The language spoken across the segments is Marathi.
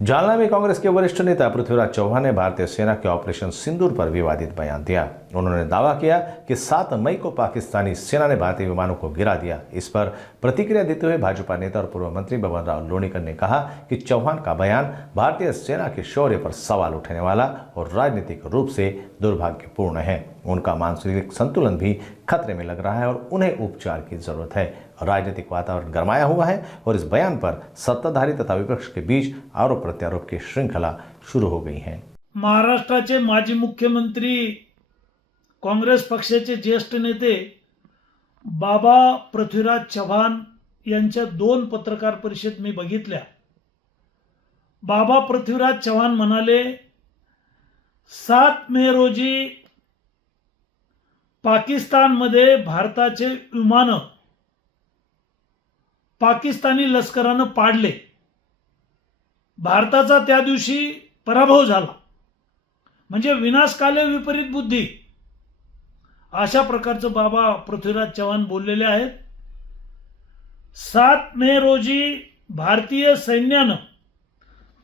जालना में कांग्रेस के वरिष्ठ नेता पृथ्वीराज चौहान ने भारतीय सेना के ऑपरेशन सिंदूर पर विवादित बयान दिया। उन्होंने दावा किया कि 7 मई को पाकिस्तानी सेना ने भारतीय विमानों को गिरा दिया। इस पर प्रतिक्रिया देते हुए भाजपा नेता और पूर्व मंत्री बबन राव लोणीकर ने कहा कि चौहान का बयान भारतीय सेना के शौर्य पर सवाल उठाने वाला और राजनीतिक रूप से दुर्भाग्यपूर्ण है। उनका मानसिक संतुलन भी खतरे में लग रहा है और उन्हें उपचार की जरूरत है। राजनीतिक वातावरण गरमाया हुआ है और इस बयान पर सत्ताधारी तथा विपक्ष के बीच आरोप प्रत्यारोप की श्रृंखला शुरू हो गई है। महाराष्ट्राचे माजी मुख्यमंत्री काँग्रेस पक्षाचे ज्येष्ठ नेते बाबा पृथ्वीराज चव्हाण यांच्या 2 पत्रकार परिषद मी बघितल्या। बाबा पृथ्वीराज चव्हाण म्हणाले 7 मे रोजी पाकिस्तानमध्ये भारताचे विमान पाकिस्तानी लष्कराने पाडले। भारताचा त्या दिवशी पराभव झाला, म्हणजे विनाशकाले विपरीत बुद्धी, अशा प्रकारचे बाबा पृथ्वीराज चव्हाण बोललेले आहेत। 7 मे रोजी भारतीय सैन्याने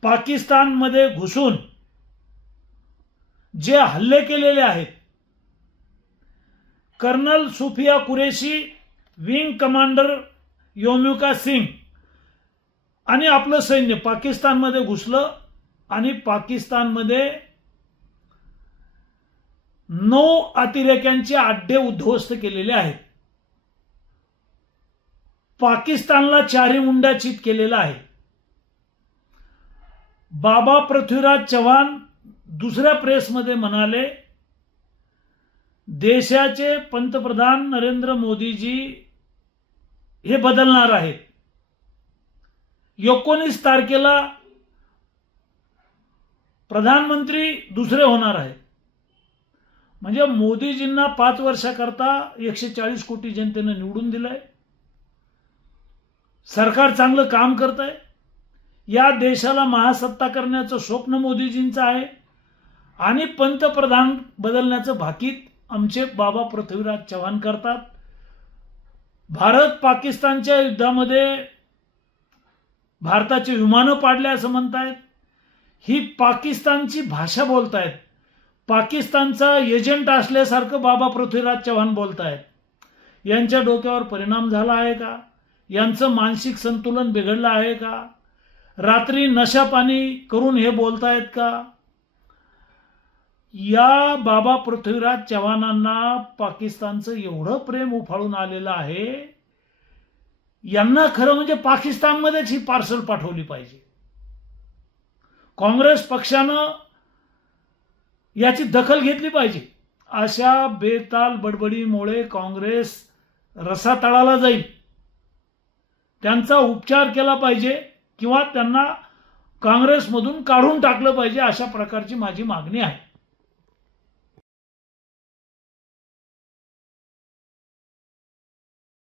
पाकिस्तानमध्ये घुसून जे हल्ले केलेले आहेत, colonel Sofiya Qureshi, wing commander Vyomika Singh आणि आपलं सैन्य पाकिस्तानमध्ये घुसलं आणि पाकिस्तानमध्ये 9 अतिरेक्यांचे अड्डे उद्ध्वस्त केलेले आहेत। पाकिस्तानला चारी मुंडाचित केलेला आहे। बाबा पृथ्वीराज चव्हाण दुसऱ्या प्रेसमध्ये म्हणाले, देशाचे पंतप्रधान नरेंद्र मोदीजी हे बदलणार आहेत। 19 तारखेला प्रधानमंत्री दुसरे होणार आहेत। म्हणजे मोदीजींना 5 वर्षाकरता 140 कोटी जनतेने निवडून दिलंय। सरकार चांगलं काम करतंय। या देशाला महासत्ता करण्याचं स्वप्न मोदीजींचं आहे आणि पंतप्रधान बदलण्याचं भाकीत आमचे बाबा पृथ्वीराज चव्हाण करतात। भारत पाकिस्तानच्या युद्धामध्ये भारताचे विमान पाडले असं म्हणतायत। ही पाकिस्तानची भाषा बोलतायत। पाकिस्तानचा एजंट असल्यासारखं बाबा पृथ्वीराज चव्हाण बोलतायत। यांच्या डोक्यावर परिणाम झाला आहे का? यांचं मानसिक संतुलन बिघडलं आहे का? रात्री नशा पाणी करून हे बोलतायत का? या बाबा पृथ्वीराज चव्हाणांना पाकिस्तानचं एवढं प्रेम उफाळून आलेलं आहे, यांना खरं म्हणजे पाकिस्तानमध्येच ही पार्सल पाठवली पाहिजे। काँग्रेस पक्षानं याची दखल घेतली पाहिजे। अशा बेताल बडबडीमुळे काँग्रेस रसातळाला जाईल। त्यांचा उपचार केला पाहिजे किंवा त्यांना काँग्रेसमधून काढून टाकलं पाहिजे, अशा प्रकारची माझी मागणी आहे।